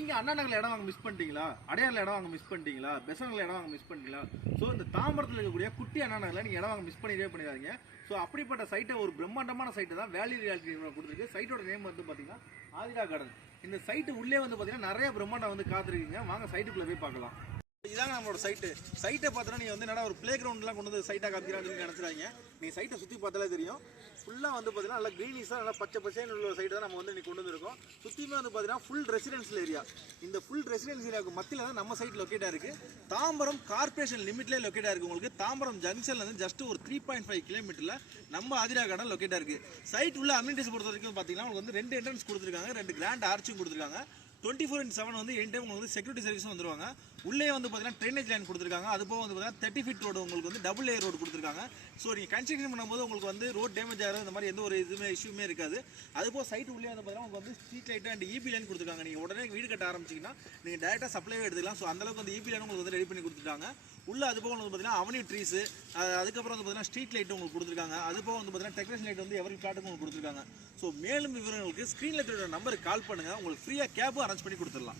நீங்கள் அண்ணா நகரில் இடம் வாங்க மிஸ் பண்ணிட்டீங்களா, அடையாரில் இடம் வாங்க மிஸ் பண்ணிட்டீங்களா, பெசனில் இடம் வாங்க மிஸ் பண்ணிட்டீங்களா? ஸோ இந்த தாம்பரத்தில் இருக்கக்கூடிய குட்டி அண்ணா நகரில் நீங்கள் இடம் வாங்க மிஸ் பண்ணிடாதீங்க. ஸோ அப்படிப்பட்ட சைட்டை ஒரு பிரம்மாண்டமான சைட்டை தான் வேலி ரியாலிட்டி கொடுத்துருக்கு. சைட்டோட நேம் வந்து பார்த்தீங்கன்னா ஆதிரா கார்டன். இந்த சைட்டு உள்ளே வந்து பார்த்தீங்கன்னா நிறைய பிரம்மாண்டம் வந்து காத்திருக்கீங்க. வாங்க சைட்டுக்குள்ளே போய் பார்க்கலாம். இதாங்க நம்மளோட சைட்டை பார்த்தோன்னா நீங்கள் வந்து என்னடா ஒரு பிளே கிரவுண்ட்லாம் கொண்டு வந்து சைட்டாக காமிக்கிறான்னு சொல்லி நினச்சிடாங்க. நீங்கள் சைட்டை சுற்றி பார்த்தாலே தெரியும். ஃபுல்லாக வந்து பார்த்தீங்கன்னா நல்லா க்ரீனிஸாக நல்லா பச்சை பச்சைன்னு உள்ள சைட்டை தான் நம்ம வந்து இன்றைக்கி கொண்டு வந்துருக்கோம். சுற்றியுமே வந்து பார்த்தீங்கன்னா ஃபுல் ரெசிடென்ஷியல் ஏரியா. இந்த ஃபுல் ரெசிடென்ஷியல் ஏரியாவுக்கு மத்தியில் தான் நம்ம சைட் லொக்கேட்டாக இருக்குது. தாம்பரம் கார்பரேஷன் லிமிட்லேயே லொக்கேட்டாக இருக்குது. உங்களுக்கு தாம்பரம் ஜங்ஷன்லேருந்து ஜஸ்ட் ஒரு 3.5 கிலோமீட்டரில் நம்ம ஆதிரா கார்டன் லொக்கேட்டாக இருக்குது. சைட் உள்ள அம்யூனிட்டிஸ் பொறுத்த வரைக்கும் பார்த்தீங்கன்னா உங்களுக்கு வந்து 2 என்ட்ரன்ஸ் கொடுத்துருக்காங்க, 2 கிராண்ட் ஆர்ச்சும் கொடுத்துருக்காங்க. 24/7 வந்து எனி டைம் உங்களுக்கு வந்து செக்யூரிட்டி சர்வீஸும் வந்துருவாங்க. உள்ளே வந்து பார்த்தீங்கன்னா ட்ரைனேஜ் லைன் கொடுத்துருக்காங்க. அது போக வந்து பார்த்தீங்கன்னா 30 ஃபீட் ரோடு உங்களுக்கு வந்து டபுள் லேயர் ரோடு கொடுத்துருக்காங்க. ஸோ நீங்கள் கன்ஸ்ட்ரக்ஷன் பண்ணும்போது உங்களுக்கு வந்து ரோட் டேமேஜ் ஆகிறது இந்த மாதிரி எந்த ஒரு இஷ்யூமே இருக்காது. அதுபோக சைட் உள்ளே வந்து பார்த்தீங்கன்னா உங்களுக்கு வந்து street light and EB line கொடுத்துருக்காங்க. நீங்கள் உடனே வீடு கட்ட ஆரம்பிச்சிங்கன்னா நீங்கள் டேரெக்டாக சப்ளைவே எடுத்துக்கலாம். ஸோ அந்தளவுக்கு வந்து இபி லைன் உங்களுக்கு வந்து ரெடி பண்ணி கொடுத்துட்டாங்க. உள்ள அது போக வந்து பார்த்தீங்கன்னா அவனி ட்ரீஸ், அதுக்கப்புறம் வந்து பார்த்தீங்கன்னா ஸ்ட்ரீட் லைட் உங்களுக்கு கொடுத்துருக்காங்க. அது போக வந்து பார்த்தீங்கன்னா டெக்கரேஷன் லைட் வந்து எவரி பிளாட்டுக்கு உங்களுக்கு கொடுத்துருக்காங்க. ஸோ மேலும் விவரங்களுக்கு ஸ்க்ரீனில் இருக்கிற நம்பருக்கு கால் பண்ணுங்கள். உங்களுக்கு ஃப்ரீயாக கேபும் அரேஞ்ச் பண்ணி கொடுத்துடலாம்.